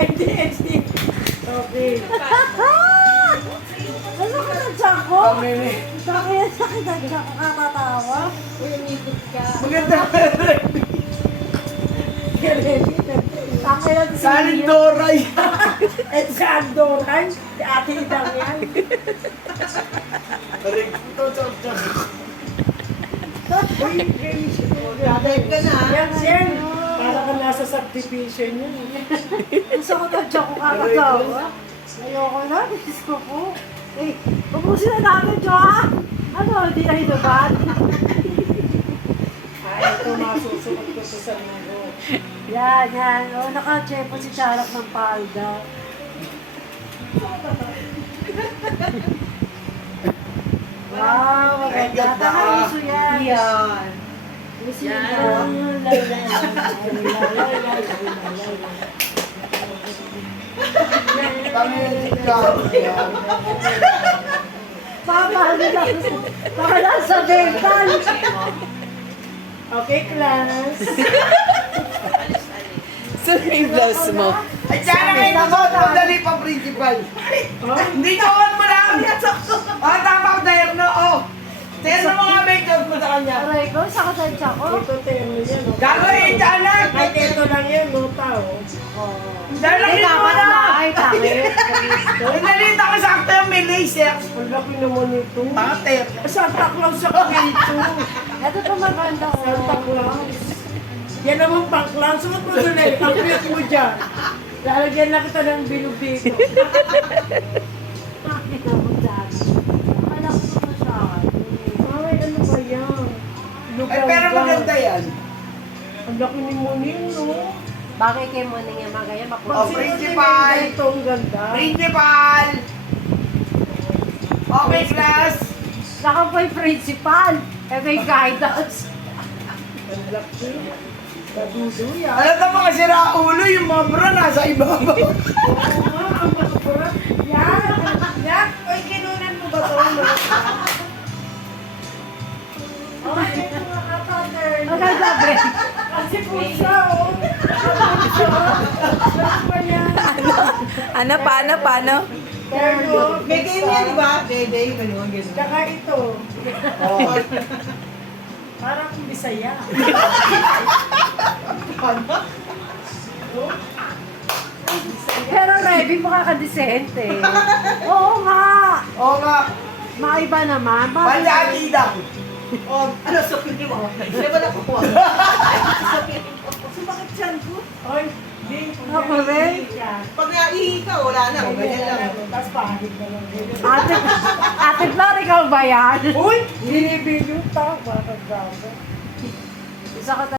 Hindi. Okay. Ano ka ng tiyan ko? Pamili. Sakit ang tiyan ko kakatawa. Maganda. Sakit ang Salin Doray. Eh, si Andoran. Si Ate Idang yan. Type ka na. Yan, Shen. Para ka nasa subdivision yun. Ang sakit ang tiyan ko kakatawa. Ayoko na. Gusto ko. Eh, ubusin na natin, Jo. Ano, hindi na hinubad? Ay, ito masusunod ko sa mundo. Yan. O, naka-chepo si Charak ng palda. Wow, Ay, maganda. ganda. Tangan gusto yan. Yan. Gusto Yan. yan. Pamili ka. Papahali lang. Baka nasa bental. Okay, class. Saan yung blouse mo? Ay, sana kayo nasuot mo dali pa, principal. Hindi suot mo lang. Oh, tama ko, terno. Oh. Terno mo nga makeup mo sa kanya. Aray ko, sakit ang tiyan ko. Ito terno yan. Gagawin ka anak. Kahit ito lang yan, no, tao. Dalagin mo na. Ay, tangit. Nalita ko sakto yung may laser. Ang laki naman ito. Pater. Santa Claus sa dito. Ito pa maganda ko. Santa Claus. Yan naman pang clown. Suot mo doon eh. Ang cute mo dyan. Lalagyan na kita ng bilubito. Bakit na mo dyan? Akala ko naman sa akin. Ay, ano ba yan? Ay, pero maganda yan. Ang laki ni Muning, no? Bakit kayo mo na nga magaya Oh, maputi? principal. Ito ang ganda. Principal. Okay, class. Saka po yung principal. Eh, may guidance. Ang laki. Kadudo yan. Alam ka mga sira ulo, yung mga bra nasa ibabaw. Ang mga bra. Yan. Yan. Uy, kinunan mo ba ito? Okay, mga pattern. Maganda, Bre. Kasi pusa, oh. Ano, paano? Pero, May game yan, di ba? Day, ganun. Tsaka ito. Oh. Parang Bisaya. Pero Reby, makakadesente. Oo nga. Oo nga. Maiba naman. Bakit? Panjakidang. Oh, ano, sabihin mo? Hindi ba nakukuha? Sabihin mo. Sumakit siyan ko. Ay, di. Ako rin. Pag naihi ka, wala na. Ganyan lang. Tapos pahit na lang. Ate Flor, ikaw ba yan? Uy! Binibigyo pa. Bakit ba? Isa ka